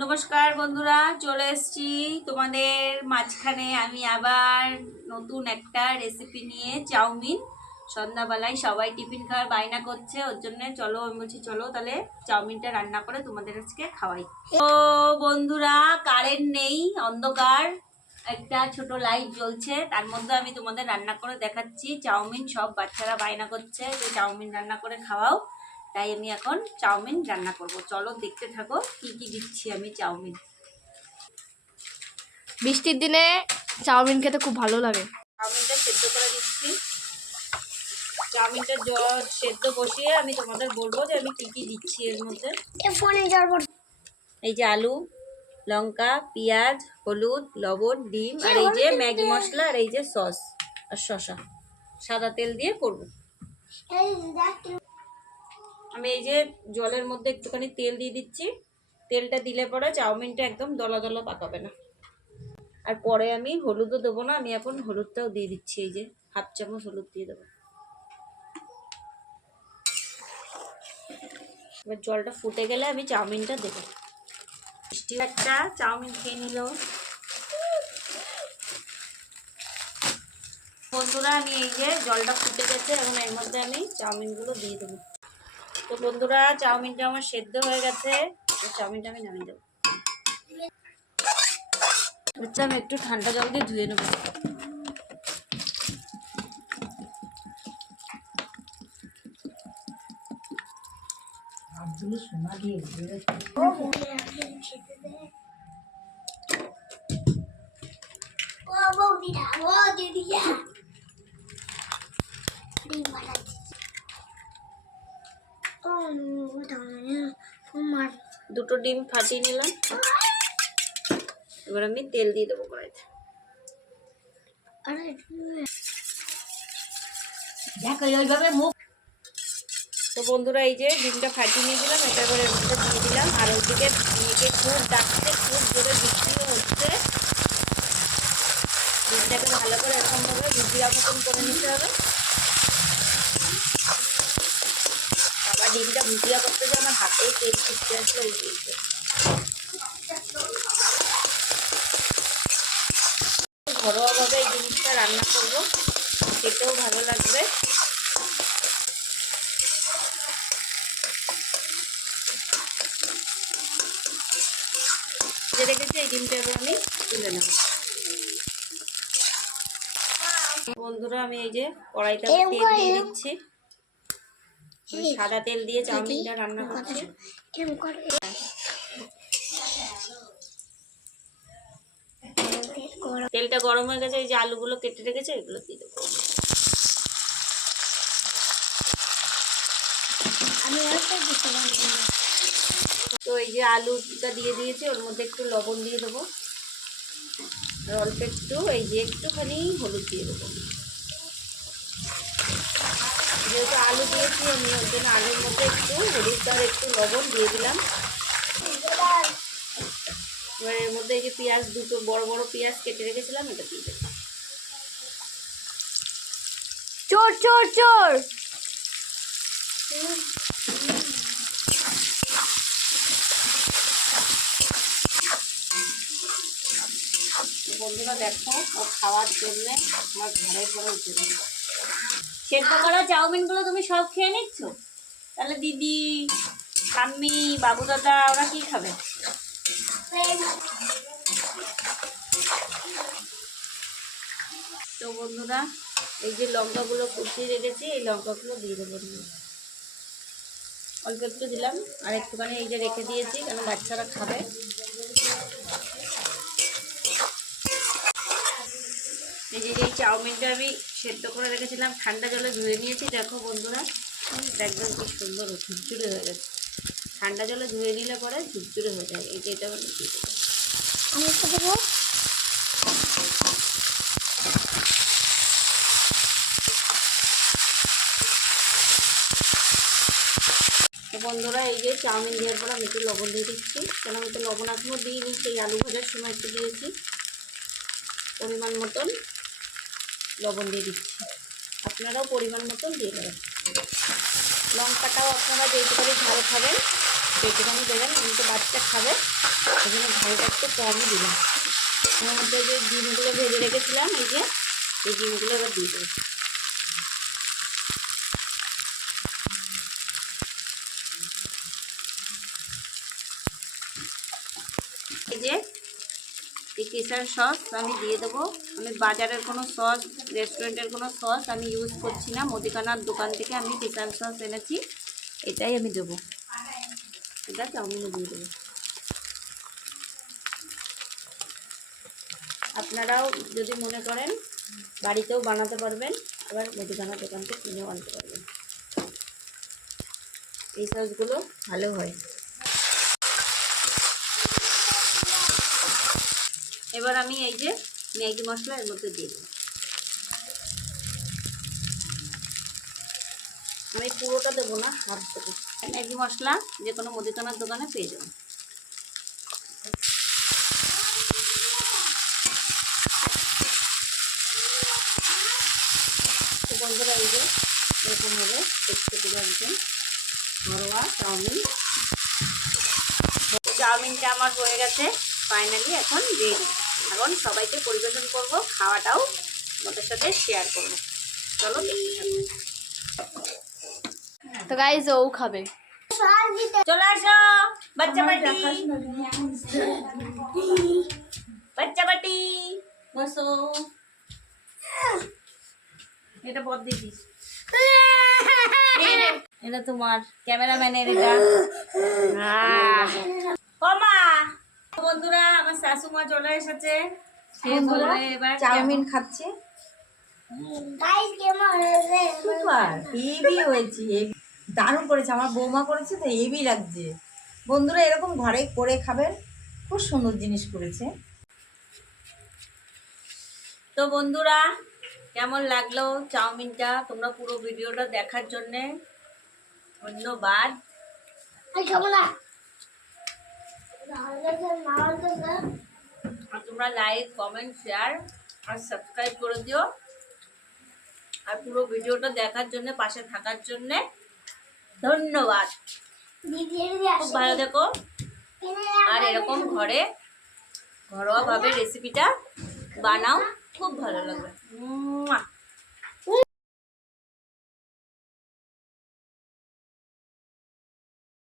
নমস্কার বন্ধুরা, চলে এসেছি তোমাদের মাঝখানে আমি আবার নতুন একটা রেসিপি নিয়ে। চাউমিন সন্ধ্যাবেলায় সবাই টিফিন খাওয়ার বায়না করছে, ওর জন্য চলো আমি বলছি চলো তাহলে চাউমিনটা রান্না করে তোমাদের আজকে খাওয়াই। তো বন্ধুরা, কারেন্ট নেই, অন্ধকার, একটা ছোট লাইট জ্বলছে, তার মধ্যে আমি তোমাদের রান্না করে দেখাচ্ছি চাউমিন। সব বাচ্চারা বায়না করছে যে চাউমিন রান্না করে খাওয়াও, তাই আমি এখন চাউমিন রান্না করব। চলো দেখতে থাকো কি কি দিচ্ছি আমি চাউমিন। বৃষ্টির দিনে চাউমিন খেতে খুব ভালো লাগে। চাউমিনটা সেদ্ধ করে দিচ্ছি। চাউমিনটা জল সেদ্ধ বসিয়ে আমি তোমাদের বলবো যে আমি কি কি দিচ্ছি এর মধ্যে। এই যে আলু, লঙ্কা, পেঁয়াজ, হলুদ, লবণ, ডিম, আর এই যে ম্যাগি মশলা, আর এই যে সস আর শসা। সাদা তেল দিয়ে করব। আমি এই যে জলের মধ্যে একটুখানি তেল দিয়ে দিচ্ছি। তেলটা দিলে পরে চাউমিনটা একদম দলা দলা পাকাবে না। আর পরে আমি হলুদও দেবো না, আমি এখন হলুদটাও দিয়ে দিচ্ছি। এই যে হাফ চামচ হলুদ দিয়ে দেবো। এবার জলটা ফুটে গেলে আমি চাউমিনটা দেবো। মিষ্টি একটা চাউমিন খেয়ে নিল বন্ধুরা। আমি এই যে জলটা ফুটে গেছে, এখন এর মধ্যে আমি চাউমিনগুলো দিয়ে দেবো। তো বন্ধুরা, চাউমিনটা আমার সেদ্ধ হয়ে গেছে, চাউমিনটা আমি নামিয়ে দেবো। আমি একটু ঠান্ডা জল দিয়ে ধুয়ে নেবো। সোনা দিয়ে দুটো ডিম ফাটিয়ে নিলাম। এবার আমি তেল দিয়ে দেবো কড়াইতে। তো বন্ধুরা, এই যে ডিমটা ফাটিয়ে নিয়ে দিলাম, এটা করে এর মধ্যে দিয়ে দিলাম। আর ওইদিকে মেয়েকে খুব ডাকছে, খুব জোরে বৃষ্টিও হচ্ছে। ডিমটাকে ভালো করে এরকমভাবে ভুজিয়া মতন করে নিতে হবে। আবার ডিমটা ভুজিয়া করতে যে আমার হাতেই তেল ছিটকে আসলো। এই দিয়েছে ঘরোয়াভাবে এই জিনিসটা রান্না করবো, খেতেও ভালো লাগবে। যে রেখেছি এই ডিমটা এবার আমি তুলে নেব। বন্ধুরা, আমি এই যে কড়াইতে তেল দিয়ে দিচ্ছি। সাদা তেল দিয়ে চাউমিনটা রান্না করছি। তেলটা গরম হয়ে গেছে, এই যে আলুগুলো কেটে রেখেছে এগুলো দিয়ে দেবো। তো এই যে আলুটা দিয়ে দিয়েছি, ওর মধ্যে একটু লবণ দিয়ে দেবো, আর অল্প একটু এই যে একটুখানি হলুদ দিয়ে দেবো। যেহেতু আলু দিয়েছি আমি, ওর জন্য আলুর মধ্যে একটু হলুদ আর একটু লবণ দিয়ে দিলাম। এবার এর মধ্যে এই যে পেঁয়াজ, দুটো বড় বড় পেঁয়াজ কেটে রেখেছিলাম, এটা দিয়ে দেবো। চোর চোর চোর। বন্ধুরা দেখো, ও খাওয়ার জন্য আমার ঘরে ঘরে উঠে যাবে। সেদ্ধ করা চাউমিনগুলো তুমি সব খেয়ে নিচ্ছ, তাহলে দিদি, ঠাম্মি, বাবু দাদা ওরা কি খাবে? তো বন্ধুরা, এই যে লঙ্কাগুলো কুচিয়ে রেখেছি, এই লঙ্কাগুলো দিয়ে দেবো। অল্প একটু দিলাম, আর একটুখানি এই যে রেখে দিয়েছি, কেন বাচ্চারা খাবে। এই যে এই চাউমিনটা আমি সেদ্ধ করে রেখেছিলাম, ঠান্ডা জলে ধুয়ে নিয়েছি। দেখো বন্ধুরা, একদম কি সুন্দর ঝুরঝুরে হয়ে গেছে। ঠান্ডা জলে ধুয়ে নিলে পরে ঝুরঝুরে হয়ে যায়। এই যে এটা আমি দিয়ে দেবো। তো বন্ধুরা, এই যে চাউমিন দেওয়ার পর আমি একটু লবণ দিয়ে দিচ্ছি, কেন আমি তো লবণ এখনও দিইনি, সেই আলু ভাজার সময় একটু দিয়েছি। পরিমাণ মতন লবণ দিয়ে দিচ্ছি, আপনারাও পরিমাণ মতন দিয়ে দেবেন। লঙ্কাটাও আপনারা যেতে পারে ঝাল খাবেন একটুখানি দেবেন, আমি তো বাচ্চা খাবে, ওই জন্য ঝালটা একটু কমই দিলাম। ওর মধ্যে যে ডিমগুলো ভেজে রেখেছিলাম, এই যে এই ডিমগুলো এবার দিয়ে দেবো। এই যে এই কেশর সস আমি দিয়ে দেবো। আমি বাজারের কোনো সস, রেস্টুরেন্টের কোনো সস আমি ইউজ করছি না, মুদিখানার দোকান থেকে আমি কেশর সস এনেছি, এটাই আমি দেবো। এটা চাউমিনে দিয়ে দেবো। আপনারাও যদি মনে করেন বাড়িতেও বানাতে পারবেন, আবার মুদিখানার দোকান থেকে কিনেও আনতে পারবেন। এই সসগুলো ভালো হয়। এবার আমি এই যে ম্যাগি মশলা এর মধ্যে দিয়ে দেবো। আমি পুরোটা দেবো না, হাফ দেবো। ম্যাগি মশলা যে কোনো মুদিখানার দোকানে পেয়ে যাবেন। তো বন্ধুরা, এই যে এরকমভাবে দেখতে পেলে একদম ঘরোয়া চাউমিন। চাউমিনটা আমার হয়ে গেছে ফাইনালি, এখন রেডি। এখন সবাইকে পরিবেশন করব, খাওয়াটাও তোমাদের সাথে শেয়ার করবো। চলো দেখতে থাকো। তো গাইজ ও খাবে। চলে আসো বাচ্চা পার্টি, বাচ্চা পার্টি বসো। এটা বদ দিস, এটা তোমার ক্যামেরাম্যানের। এটা ও মা, বন্ধুরা আমার শাশুমা চলে এসেছে, সে বলবে এবার চাউমিন খাচ্ছে। সুপার হেভি হয়েছে, দারুণ করেছে, আমার বৌমা করেছে তো হেভি লাগছে। বন্ধুরা এরকম ঘরে করে খাবেন, খুব সুন্দর জিনিস করেছে। তো বন্ধুরা, কেমন লাগলো চাউমিনটা? তোমরা পুরো ভিডিওটা দেখার জন্যে ধন্যবাদ। আর তোমরা লাইক, কমেন্ট, শেয়ার আর সাবস্ক্রাইব করে দিও। আর পুরো ভিডিওটা দেখার জন্য, পাশে থাকার জন্যে ধন্যবাদ। খুব ভালো থেকো, আর এরকম ঘরোয়াভাবে রেসিপিটা বানাও, খুব ভালো লাগবে।